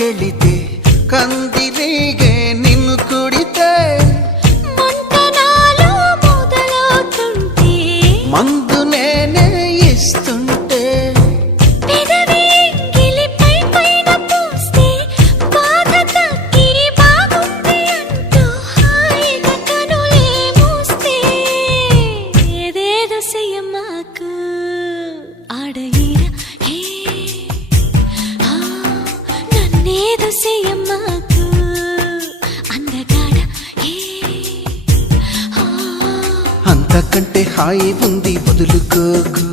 ಕೆಳಿತೆ ಕಂದಿರಿಗೆ ನಿನ್ನು ಕುಡಿತೆ మంటనాలు మొదలవుతుంటే మందు నేనే ఇస్తుంటే పెదవి గిలిపై పైన పూస్తే బాధ తగ్గి బాగుంది అంటూ హాయిగా కనులే మూస్తే ఏదేదో చెయ్యమాకు ఆడయిర హే నన్నేదో చెయ్యమాకు అందగాడ హే అంతకంటే హాయి ఉంది వదులుకోకు